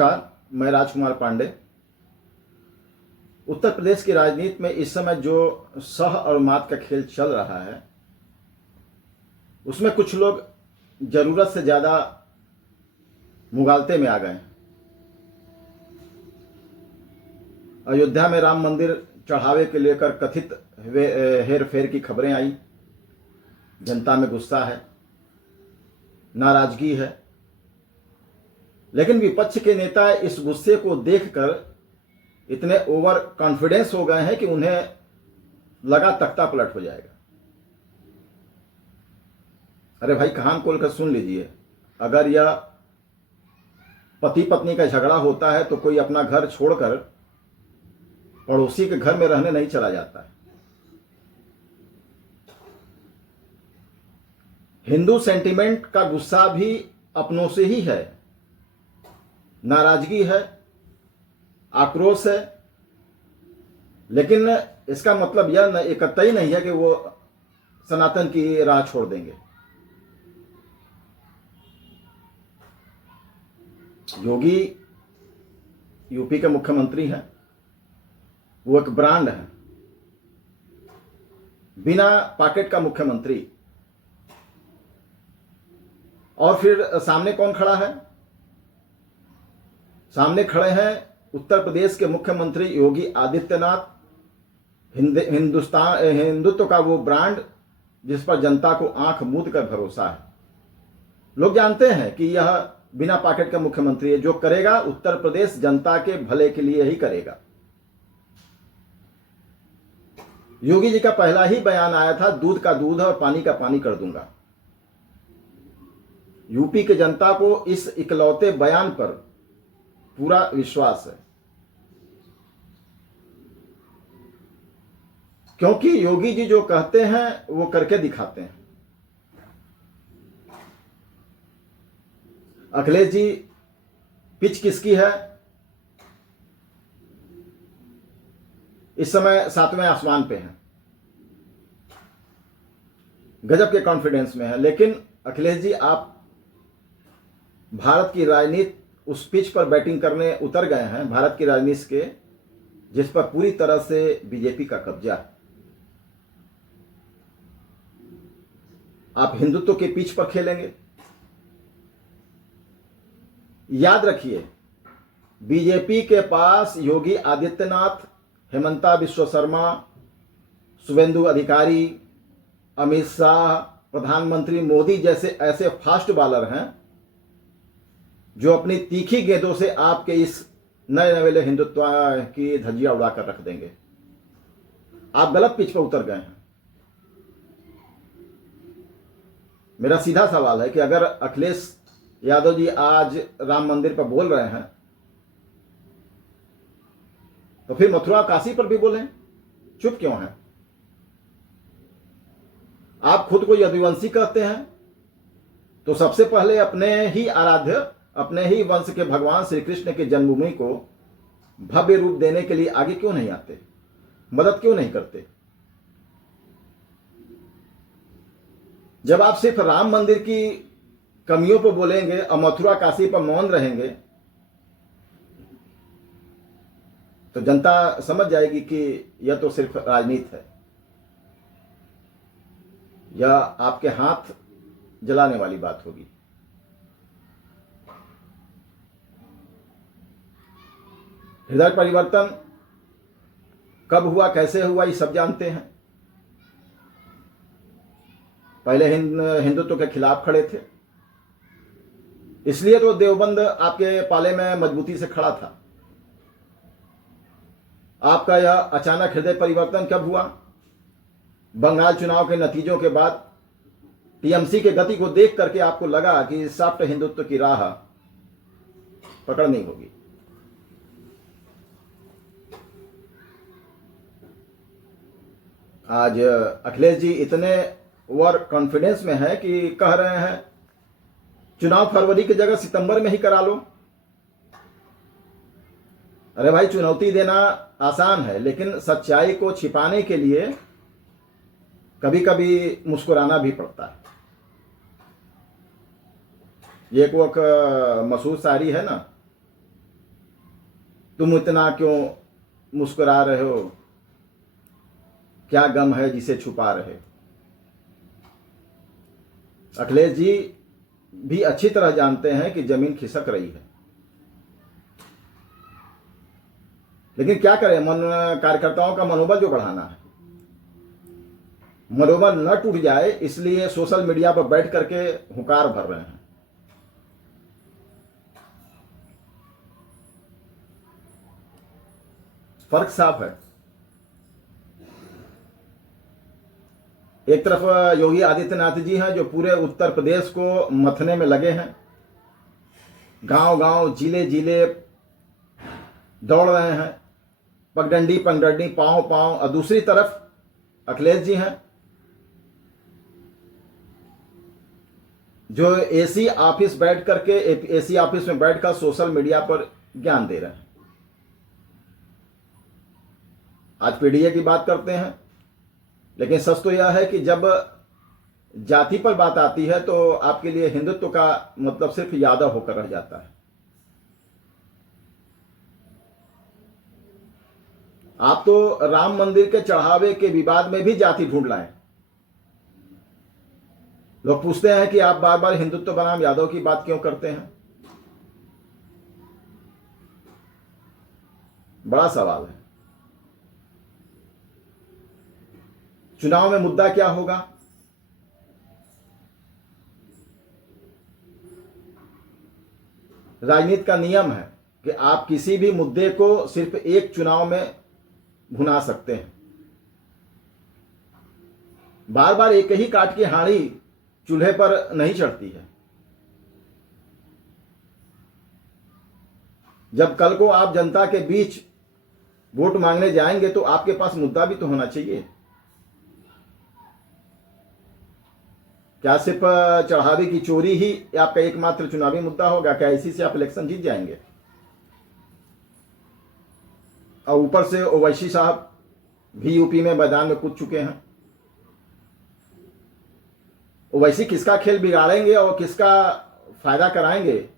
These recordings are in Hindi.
नमस्कार, मैं राजकुमार पांडे। उत्तर प्रदेश की राजनीति में इस समय जो सह और मात का खेल चल रहा है, उसमें कुछ लोग जरूरत से ज्यादा मुगालते में आ गए हैं। अयोध्या में राम मंदिर चढ़ावे के लेकर कथित हेर फेर की खबरें आई। जनता में गुस्सा है, नाराजगी है, लेकिन विपक्ष के नेता इस गुस्से को देखकर इतने ओवर कॉन्फिडेंस हो गए हैं कि उन्हें लगा तख्ता पलट हो जाएगा। अरे भाई, कान खोल कर सुन लीजिए, अगर यह पति पत्नी का झगड़ा होता है तो कोई अपना घर छोड़कर पड़ोसी के घर में रहने नहीं चला जाता है। हिंदू सेंटिमेंट का गुस्सा भी अपनों से ही है, नाराजगी है, आक्रोश है, लेकिन इसका मतलब यह कतई नहीं है कि वो सनातन की राह छोड़ देंगे। योगी यूपी के मुख्यमंत्री हैं, वो एक ब्रांड है, बिना पॉकेट का मुख्यमंत्री। और फिर सामने कौन खड़ा है? सामने खड़े हैं उत्तर प्रदेश के मुख्यमंत्री योगी आदित्यनाथ, हिंदुत्व का वो ब्रांड जिस पर जनता को आंख मूंद कर भरोसा है। लोग जानते हैं कि यह बिना पॉकेट का मुख्यमंत्री है, जो करेगा उत्तर प्रदेश जनता के भले के लिए ही करेगा। योगी जी का पहला ही बयान आया था, दूध का दूध और पानी का पानी कर दूंगा। यूपी के जनता को इस इकलौते बयान पर पूरा विश्वास है, क्योंकि योगी जी जो कहते हैं वो करके दिखाते हैं। अखिलेश जी, पिच किसकी है? इस समय 7वें आसमान पे हैं, गजब के कॉन्फिडेंस में है। लेकिन अखिलेश जी, आप भारत की राजनीति उस पिच पर बैटिंग करने उतर गए हैं, भारत की राजनीति के, जिस पर पूरी तरह से बीजेपी का कब्जा है। आप हिंदुत्व के पिच पर खेलेंगे। याद रखिए, बीजेपी के पास योगी आदित्यनाथ, हेमंता बिश्व शर्मा, शुभेंदु अधिकारी, अमित शाह, प्रधानमंत्री मोदी जैसे ऐसे फास्ट बॉलर हैं जो अपनी तीखी गेंदों से आपके इस नए नवेले हिंदुत्व की धज्जियां उड़ाकर रख देंगे। आप गलत पिच पर उतर गए हैं। मेरा सीधा सवाल है कि अगर अखिलेश यादव जी आज राम मंदिर पर बोल रहे हैं तो फिर मथुरा काशी पर भी बोलें, चुप क्यों हैं? आप खुद को यदुवंशी कहते हैं तो सबसे पहले अपने ही आराध्य, अपने ही वंश के भगवान श्री कृष्ण की जन्मभूमि को भव्य रूप देने के लिए आगे क्यों नहीं आते? मदद क्यों नहीं करते? जब आप सिर्फ राम मंदिर की कमियों पर बोलेंगे और मथुरा काशी पर मौन रहेंगे तो जनता समझ जाएगी कि यह तो सिर्फ राजनीति है, यह आपके हाथ जलाने वाली बात होगी। हृदय परिवर्तन कब हुआ, कैसे हुआ, ये सब जानते हैं। पहले हिंदुत्व के खिलाफ खड़े थे, इसलिए तो देवबंद आपके पाले में मजबूती से खड़ा था। आपका यह अचानक हृदय परिवर्तन कब हुआ? बंगाल चुनाव के नतीजों के बाद टीएमसी के गति को देख करके आपको लगा कि सॉफ्ट हिंदुत्व की राह पकड़नी होगी। आज अखिलेश जी इतने ओवर कॉन्फिडेंस में है कि कह रहे हैं चुनाव फरवरी की जगह सितंबर में ही करा लो। अरे भाई, चुनौती देना आसान है, लेकिन सच्चाई को छिपाने के लिए कभी कभी मुस्कुराना भी पड़ता है। ये एक मशहूर शायरी है ना, तुम इतना क्यों मुस्कुरा रहे हो, क्या गम है जिसे छुपा रहे। अखिलेश जी भी अच्छी तरह जानते हैं कि जमीन खिसक रही है, लेकिन क्या करें, कार्यकर्ताओं का मनोबल जो बढ़ाना है, मनोबल न टूट जाए इसलिए सोशल मीडिया पर बैठ करके हुंकार भर रहे हैं। फर्क साफ है। एक तरफ योगी आदित्यनाथ जी हैं जो पूरे उत्तर प्रदेश को मथने में लगे हैं, गांव गांव जिले जिले दौड़ रहे हैं, पगडंडी पगडंडी पांव पांव। और दूसरी तरफ अखिलेश जी हैं जो एसी ऑफिस बैठ करके एसी ऑफिस में बैठकर सोशल मीडिया पर ज्ञान दे रहे हैं। आज पीडीए की बात करते हैं, लेकिन सच तो यह है कि जब जाति पर बात आती है तो आपके लिए हिंदुत्व का मतलब सिर्फ यादव होकर रह जाता है। आप तो राम मंदिर के चढ़ावे के विवाद में भी जाति ढूंढ लाए। लोग पूछते हैं कि आप बार बार हिंदुत्व बनाम यादव की बात क्यों करते हैं। बड़ा सवाल है। चुनाव में मुद्दा क्या होगा? राजनीति का नियम है कि आप किसी भी मुद्दे को सिर्फ एक चुनाव में भुना सकते हैं। बार बार एक ही काट की हांडी चूल्हे पर नहीं चढ़ती है। जब कल को आप जनता के बीच वोट मांगने जाएंगे तो आपके पास मुद्दा भी तो होना चाहिए। क्या सिर्फ चढ़ावे की चोरी ही आपका एकमात्र चुनावी मुद्दा होगा? क्या इसी से आप इलेक्शन जीत जाएंगे? और ऊपर से ओवैसी साहब भी यूपी में मैदान में कूद चुके हैं। ओवैसी किसका खेल बिगाड़ेंगे और किसका फायदा कराएंगे,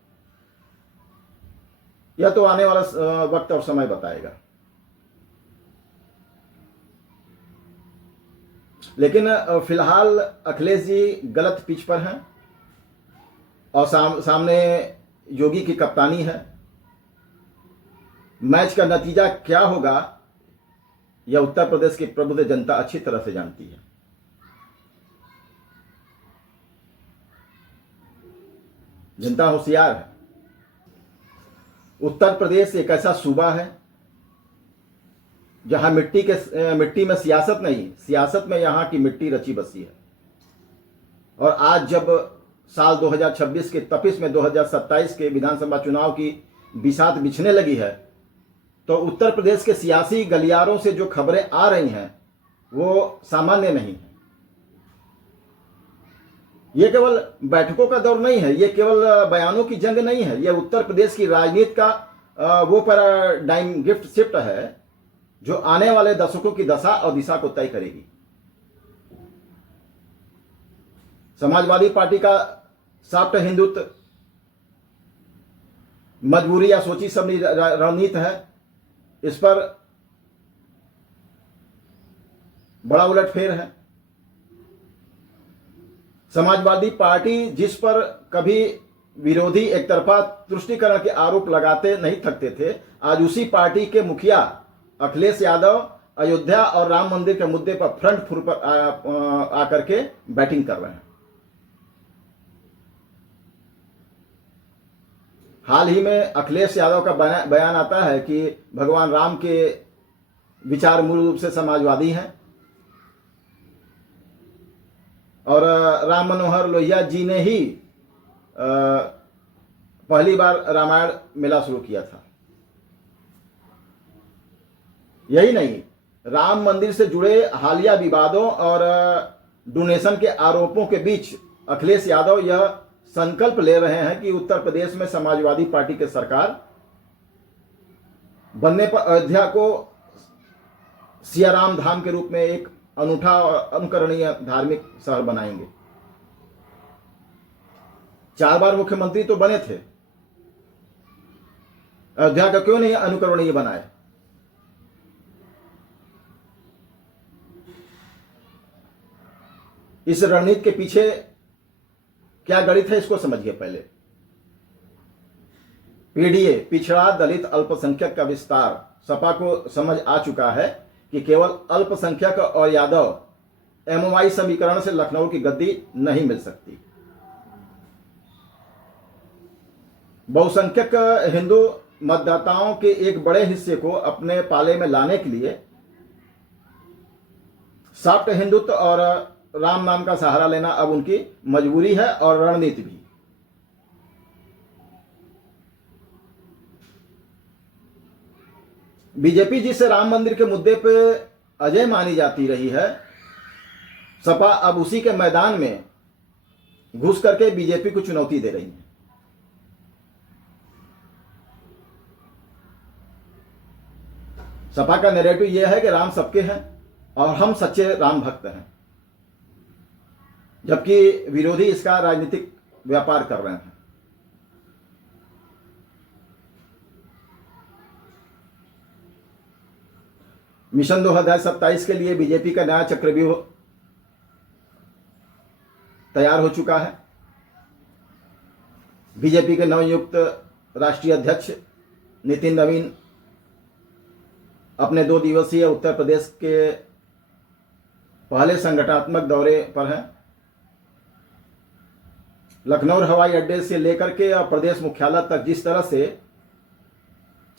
यह तो आने वाला वक्त और समय बताएगा। लेकिन फिलहाल अखिलेश जी गलत पिच पर हैं और सामने योगी की कप्तानी है। मैच का नतीजा क्या होगा यह उत्तर प्रदेश की प्रबुद्ध जनता अच्छी तरह से जानती है। जनता होशियार है। उत्तर प्रदेश एक ऐसा सूबा है जहां मिट्टी में सियासत नहीं, सियासत में यहां की मिट्टी रची बसी है। और आज जब साल 2026 के तपिश में 2027 के विधानसभा चुनाव की बिसात बिछने लगी है, तो उत्तर प्रदेश के सियासी गलियारों से जो खबरें आ रही हैं वो सामान्य नहीं है। ये केवल बैठकों का दौर नहीं है, ये केवल बयानों की जंग नहीं है, ये उत्तर प्रदेश की राजनीति का वो पैराडाइम गिफ्ट शिफ्ट है जो आने वाले दशकों की दशा और दिशा को तय करेगी। समाजवादी पार्टी का सॉफ्ट हिंदुत्व मजबूरी या सोची समझी रणनीति है, इस पर बड़ा उलटफेर है। समाजवादी पार्टी जिस पर कभी विरोधी एक तरफा तुष्टीकरण के आरोप लगाते नहीं थकते थे, आज उसी पार्टी के मुखिया अखिलेश यादव अयोध्या और राम मंदिर के मुद्दे पर फ्रंट फुट पर आकर के बैटिंग कर रहे हैं। हाल ही में अखिलेश यादव का बयान आता है कि भगवान राम के विचार मूल रूप से समाजवादी हैं और राम मनोहर लोहिया जी ने ही पहली बार रामायण मेला शुरू किया था। यही नहीं, राम मंदिर से जुड़े हालिया विवादों और डोनेशन के आरोपों के बीच अखिलेश यादव यह संकल्प ले रहे हैं कि उत्तर प्रदेश में समाजवादी पार्टी की सरकार बनने पर अयोध्या को सियाराम धाम के रूप में एक अनूठा और अनुकरणीय धार्मिक शहर बनाएंगे। 4 बार मुख्यमंत्री तो बने थे, अयोध्या का क्यों नहीं अनुकरणीय बनाए? इस रणनीति के पीछे क्या गणित है, इसको समझिए पहले। पीडीए, पिछड़ा दलित अल्पसंख्यक का विस्तार। सपा को समझ आ चुका है कि केवल अल्पसंख्यक और यादव एमओआई समीकरण से लखनऊ की गद्दी नहीं मिल सकती। बहुसंख्यक हिंदू मतदाताओं के एक बड़े हिस्से को अपने पाले में लाने के लिए सॉफ्ट हिंदुत्व और राम नाम का सहारा लेना अब उनकी मजबूरी है और रणनीति भी। बीजेपी जिसे राम मंदिर के मुद्दे पे अजय मानी जाती रही है, सपा अब उसी के मैदान में घुस करके बीजेपी को चुनौती दे रही है। सपा का नैरेटिव यह है कि राम सबके हैं और हम सच्चे राम भक्त हैं, जबकि विरोधी इसका राजनीतिक व्यापार कर रहे हैं। मिशन 2027 के लिए बीजेपी का नया चक्रव्यूह तैयार हो चुका है। बीजेपी के नवनियुक्त राष्ट्रीय अध्यक्ष नितिन नवीन अपने 2 दिवसीय उत्तर प्रदेश के पहले संगठनात्मक दौरे पर हैं। लखनऊ हवाई अड्डे से लेकर के प्रदेश मुख्यालय तक जिस तरह से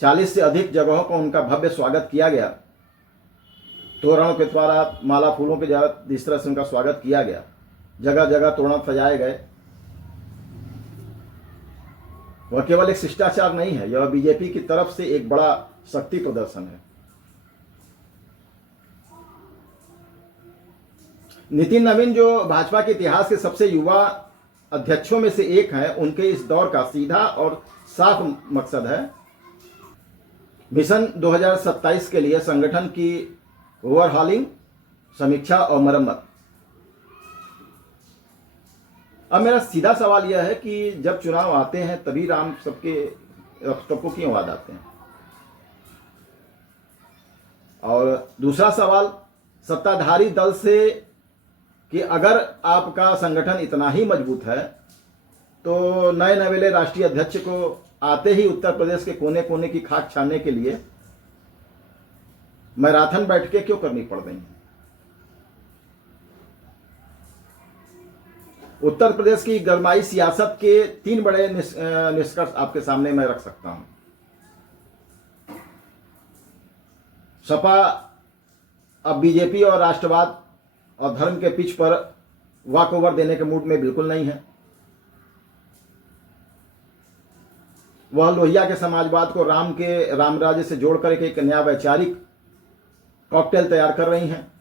40 से अधिक जगहों पर उनका भव्य स्वागत किया गया, तोरणों के द्वारा, माला फूलों के द्वारा जिस तरह से उनका स्वागत किया गया, जगह जगह तोरण सजाए गए, वह केवल एक शिष्टाचार नहीं है, यह बीजेपी की तरफ से एक बड़ा शक्ति प्रदर्शन है। नितिन नवीन जो भाजपा के इतिहास के सबसे युवा अध्यक्षों में से एक हैं, उनके इस दौर का सीधा और साफ मकसद है मिशन 2027 के लिए संगठन की ओवरहॉलिंग, समीक्षा और मरम्मत। अब मेरा सीधा सवाल यह है कि जब चुनाव आते हैं तभी राम सबके रफ्तों को क्यों याद आते हैं? और दूसरा सवाल सत्ताधारी दल से कि अगर आपका संगठन इतना ही मजबूत है तो नए नवेले राष्ट्रीय अध्यक्ष को आते ही उत्तर प्रदेश के कोने कोने की खाक छानने के लिए मैराथन बैठकें क्यों करनी पड़ रही हैं? उत्तर प्रदेश की गरमाई सियासत के 3 बड़े निष्कर्ष आपके सामने मैं रख सकता हूं। सपा अब बीजेपी और राष्ट्रवाद और धर्म के पिच पर वॉक ओवर देने के मूड में बिल्कुल नहीं है। वह लोहिया के समाजवाद को राम के रामराज्य से जोड़कर एक नया वैचारिक कॉकटेल तैयार कर रही हैं।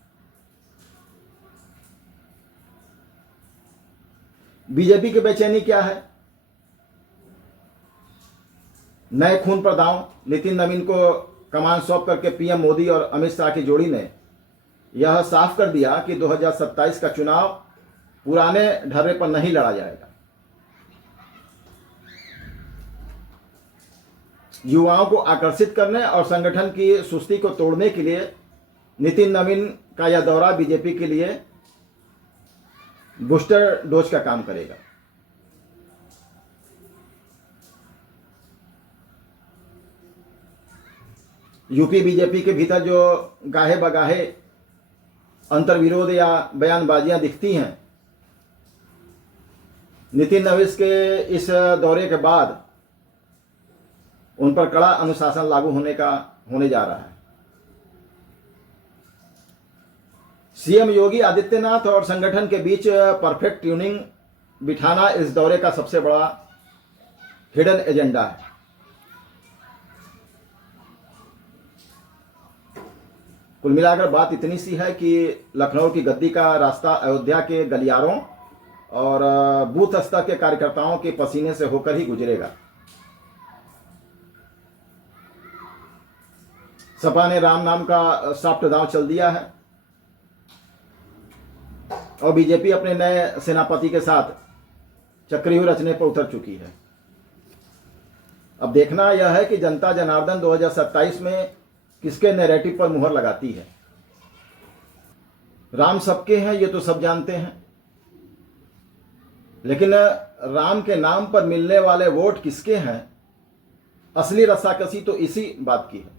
बीजेपी की बेचैनी क्या है? नए खून पर दांव। नितिन नवीन को कमान सौंप करके पीएम मोदी और अमित शाह की जोड़ी ने यह साफ कर दिया कि 2027 का चुनाव पुराने ढर्रे पर नहीं लड़ा जाएगा। युवाओं को आकर्षित करने और संगठन की सुस्ती को तोड़ने के लिए नितिन नवीन का यह दौरा बीजेपी के लिए बूस्टर डोज का काम करेगा। यूपी बीजेपी के भीतर जो गाहे बगाहे अंतर्विरोध या बयानबाजियां दिखती हैं, नितिन नवीन के इस दौरे के बाद उन पर कड़ा अनुशासन लागू होने जा रहा है। सीएम योगी आदित्यनाथ और संगठन के बीच परफेक्ट ट्यूनिंग बिठाना इस दौरे का सबसे बड़ा हिडन एजेंडा है। कुल मिलाकर बात इतनी सी है कि लखनऊ की गद्दी का रास्ता अयोध्या के गलियारों और बूथ स्तर के कार्यकर्ताओं के पसीने से होकर ही गुजरेगा। सपा ने राम नाम का सॉफ्ट दांव चल दिया है और बीजेपी अपने नए सेनापति के साथ चक्रव्यूह रचने पर उतर चुकी है। अब देखना यह है कि जनता जनार्दन 2027 में किसके नैरेटिव पर मुहर लगाती है। राम सबके हैं ये तो सब जानते हैं, लेकिन राम के नाम पर मिलने वाले वोट किसके हैं, असली रस्साकसी तो इसी बात की है।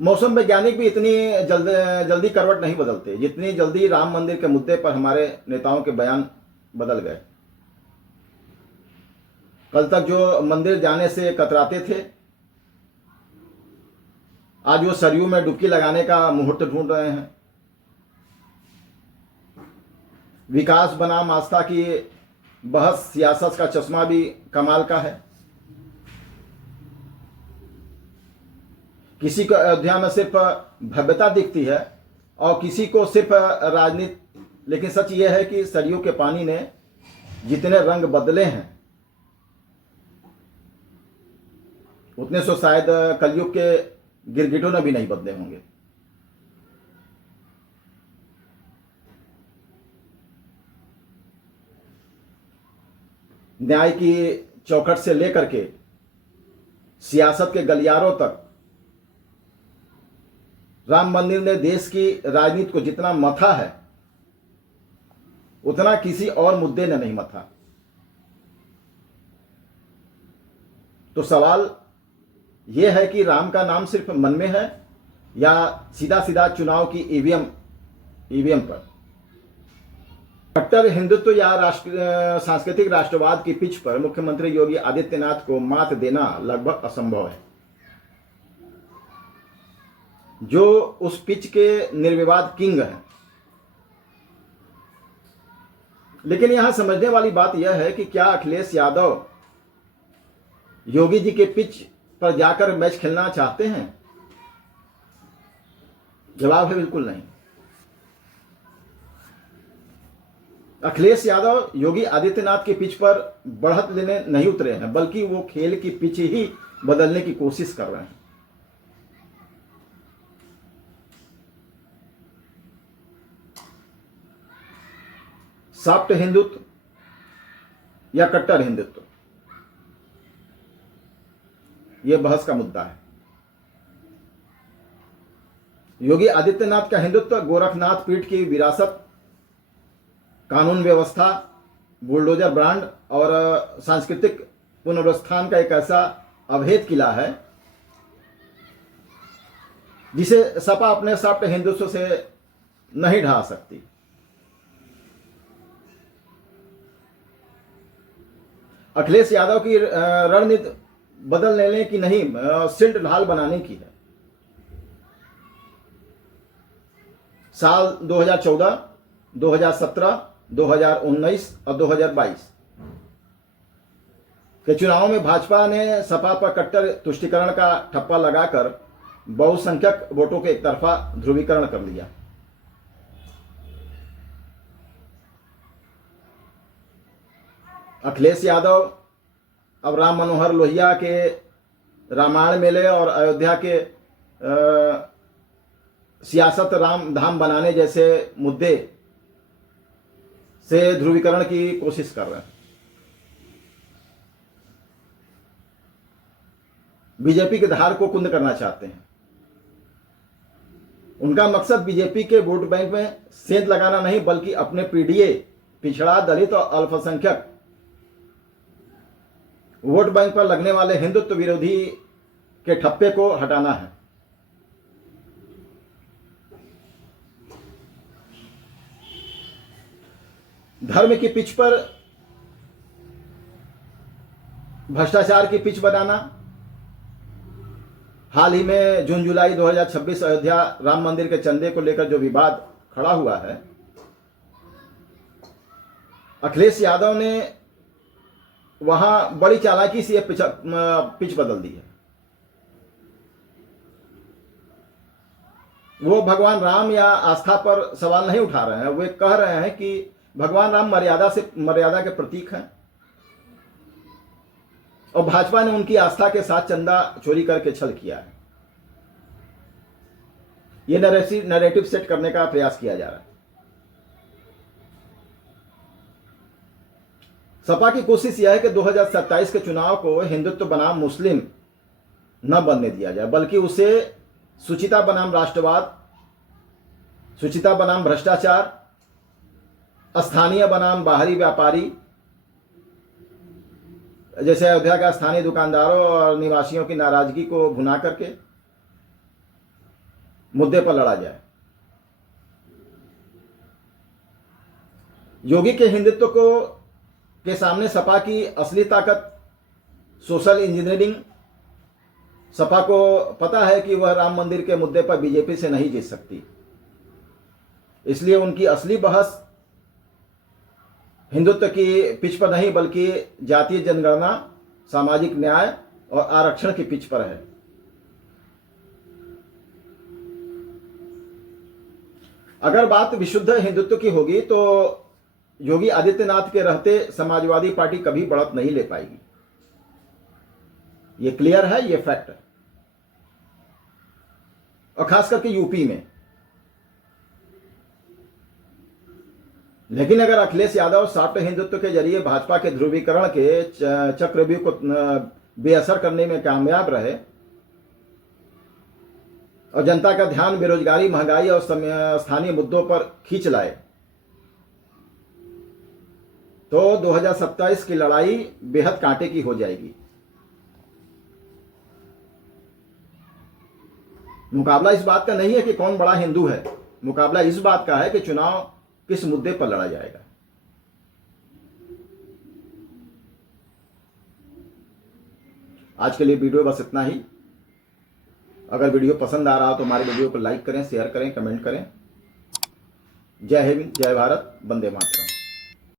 मौसम वैज्ञानिक भी इतनी जल्दी करवट नहीं बदलते जितनी जल्दी राम मंदिर के मुद्दे पर हमारे नेताओं के बयान बदल गए। कल तक जो मंदिर जाने से कतराते थे, आज वो सरयू में डुबकी लगाने का मुहूर्त ढूंढ रहे हैं। विकास बनाम आस्था की बहस, सियासत का चश्मा भी कमाल का है। किसी को अयोध्या में सिर्फ भव्यता दिखती है और किसी को सिर्फ राजनीति, लेकिन सच यह है कि सरयू के पानी ने जितने रंग बदले हैं उतने सो शायद कलयुग के गिरगिटों ने भी नहीं बदले होंगे। न्याय की चौखट से लेकर के सियासत के गलियारों तक राम मंदिर ने देश की राजनीति को जितना मथा है उतना किसी और मुद्दे ने नहीं मथा। तो सवाल यह है कि राम का नाम सिर्फ मन में है या सीधा सीधा चुनाव की ईवीएम पर। कट्टर हिंदुत्व या सांस्कृतिक राष्ट्रवाद की पिच पर मुख्यमंत्री योगी आदित्यनाथ को मात देना लगभग असंभव है। जो उस पिच के निर्विवाद किंग हैं। लेकिन यहां समझने वाली बात यह है कि क्या अखिलेश यादव योगी जी के पिच पर जाकर मैच खेलना चाहते हैं? जवाब है बिल्कुल नहीं। अखिलेश यादव योगी आदित्यनाथ के पिच पर बढ़त लेने नहीं उतरे हैं, बल्कि वो खेल की पिच ही बदलने की कोशिश कर रहे हैं। सॉफ्ट हिंदुत्व या कट्टर हिंदुत्व, यह बहस का मुद्दा है। योगी आदित्यनाथ का हिंदुत्व गोरखनाथ पीठ की विरासत, कानून व्यवस्था, बुलडोजर ब्रांड और सांस्कृतिक पुनरुत्थान का एक ऐसा अभेद किला है जिसे सपा अपने सॉफ्ट हिंदुत्व से नहीं ढहा सकती। अखिलेश यादव की रणनीति बदल लेने की नहीं, सिल्ट ढाल बनाने की है। साल 2014, 2017, 2019 और 2022 के चुनाव में भाजपा ने सपा पर कट्टर तुष्टीकरण का ठप्पा लगाकर बहुसंख्यक वोटों के एक तरफा ध्रुवीकरण कर लिया। अखिलेश यादव अब राम मनोहर लोहिया के रामायण मेले और अयोध्या के सियासत राम धाम बनाने जैसे मुद्दे से ध्रुवीकरण की कोशिश कर रहे हैं। बीजेपी की धार को कुंद करना चाहते हैं। उनका मकसद बीजेपी के वोट बैंक में सेंध लगाना नहीं, बल्कि अपने पीडीए, पिछड़ा, दलित और अल्पसंख्यक वोट बैंक पर लगने वाले हिंदुत्व विरोधी के ठप्पे को हटाना है। धर्म की पिच पर भ्रष्टाचार की पिच बनाना। हाल ही में जून जुलाई 2026 अयोध्या राम मंदिर के चंदे को लेकर जो विवाद खड़ा हुआ है, अखिलेश यादव ने वहां बड़ी चालाकी से यह पिच बदल दी है। वो भगवान राम या आस्था पर सवाल नहीं उठा रहे हैं। वे कह रहे हैं कि भगवान राम मर्यादा के प्रतीक हैं और भाजपा ने उनकी आस्था के साथ चंदा चोरी करके छल किया है। यह नैरेटिव सेट करने का प्रयास किया जा रहा है। सपा की कोशिश यह है कि 2027 के चुनाव को हिंदुत्व बनाम मुस्लिम न बनने दिया जाए, बल्कि उसे सुचिता बनाम राष्ट्रवाद, सुचिता बनाम भ्रष्टाचार, स्थानीय बनाम बाहरी व्यापारी, जैसे अयोध्या का स्थानीय दुकानदारों और निवासियों की नाराजगी को भुना करके मुद्दे पर लड़ा जाए। योगी के हिंदुत्व को के सामने सपा की असली ताकत सोशल इंजीनियरिंग। सपा को पता है कि वह राम मंदिर के मुद्दे पर बीजेपी से नहीं जीत सकती, इसलिए उनकी असली बहस हिंदुत्व की पिच पर नहीं बल्कि जातीय जनगणना, सामाजिक न्याय और आरक्षण की पिच पर है। अगर बात विशुद्ध हिंदुत्व की होगी तो योगी आदित्यनाथ के रहते समाजवादी पार्टी कभी बढ़त नहीं ले पाएगी। ये क्लियर है, ये फैक्ट है। और खास करके यूपी में। लेकिन अगर अखिलेश यादव सॉफ्ट हिंदुत्व के जरिए भाजपा के ध्रुवीकरण के चक्रव्यूह को बेअसर करने में कामयाब रहे और जनता का ध्यान बेरोजगारी, महंगाई और स्थानीय मुद्दों पर खींच लाए, तो 2027 की लड़ाई बेहद कांटे की हो जाएगी। मुकाबला इस बात का नहीं है कि कौन बड़ा हिंदू है, मुकाबला इस बात का है कि चुनाव किस मुद्दे पर लड़ा जाएगा। आज के लिए वीडियो बस इतना ही। अगर वीडियो पसंद आ रहा हो तो हमारे वीडियो को लाइक करें, शेयर करें, कमेंट करें। जय हिंद, जय भारत, वंदे मातरम।